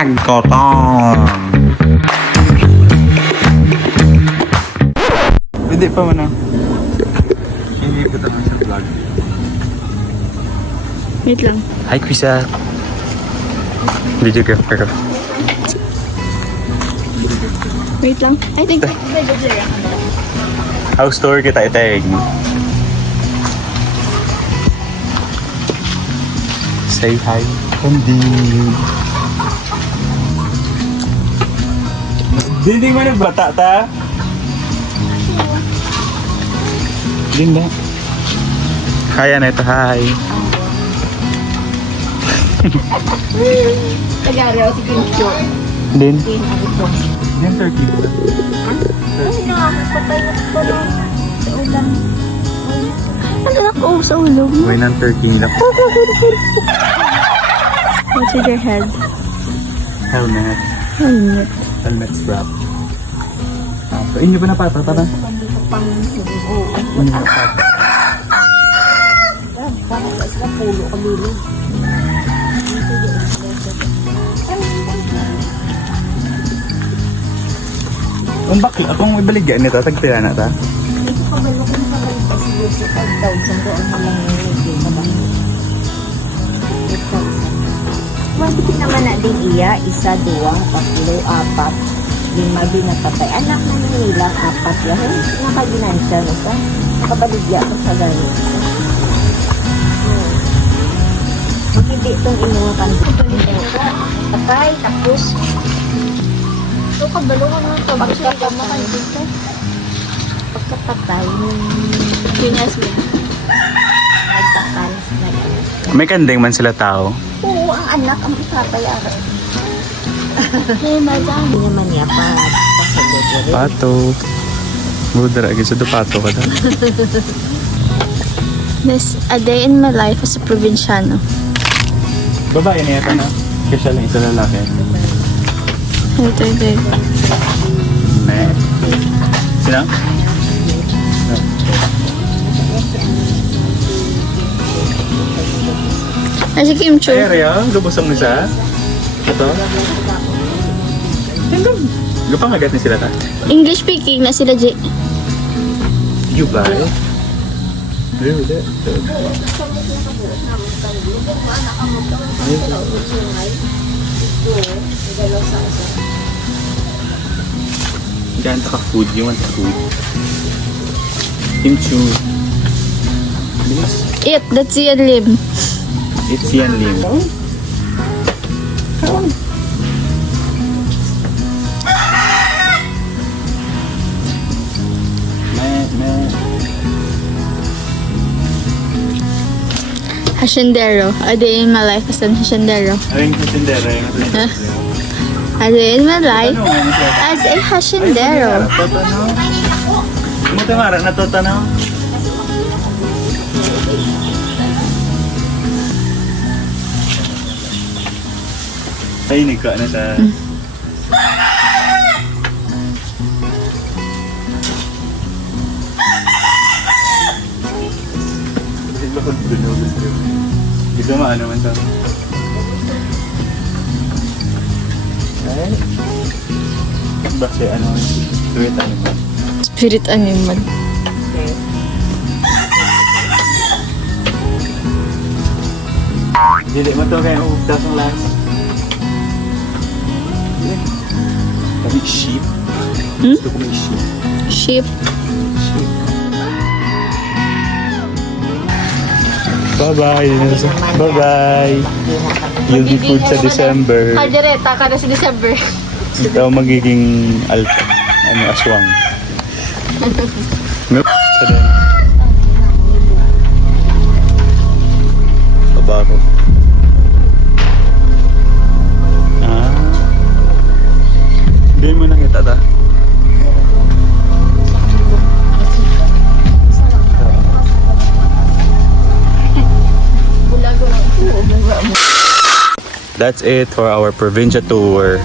vlog ko to. Hindi pa mo na. Hindi pa naman sa vlog. Wait lang. Hi, Krisa. Videographer. Wait lang. I think House tour kita iteng. Say hi. Hindi. Hindi mo na bata ta? Hindi ba? Hi, Aneta. Hi. Tagare o si Kincho. Din. Kincho. Din turkey. Ay, nakakapatay na ko lang sa ulam. Ano na ko sa ulam? Uy, ng turkey nila. What's with your head? Helmet. Helmet. Helmet strap. So, inyo ba napata? Tara. Pang Inyo ba napata? sa pulo kamili. Kung bakit akong ibaligyan nito, tagtira na ta? Ito kabalo ko sa balik siguro sa 5,000 doon na lang yung medyo kabalo. 8,000. Mabiti naman na din iya, 1, 2, 3, 4, 5 din natatay. Anak na nila, 4 yan. Nakaginansya no ka? Nakabaligya ko sa gano'n. Hindi itong inuwakan dito. Patay, tapos. So, kabalo ko naman ito. Pagkakamatay dito. Pagkapatay, pinas mo. Nagpatay. May kandeng man sila tao. Oo, ang anak ang ipapayaran. Hindi naman niya pa. Pato. Budara, sa pato ka na. This, a day in my life as a provinciano. Babae niya ito na. Kasi lang ito lalaki. Ito. Ne. Sino? Ay, si Kim Chu. Ay, Rhea, lubosong nisa. Ito. Gapangagat ni sila ta. English speaking na sila, J. You buy? Really? Ganto ka food? You want food? Kimchi. Bilis. Eat, that's Ian Lim. It's Yan Lim. Haciendero. A day in my life as an haciendero. Ayun sa tindera. A day in my life as a haciendero. Mutamara na to tanaw. Ay, nagka na sa... Hindi ko maano man to. Ay. Basta ano, spirit animal. Spirit animal. Dili mo to kaya uugtas ng last. Kami sheep. Gusto ko may sheep. Sheep. Sheep. Bye-bye. Bye-bye. You'll be food sa December. Kaldereta kada sa December. Ikaw magiging alpha. Ano, aswang. Nope. Sa din. Kabako. Hindi mo nang itata. That's it for our provincia tour.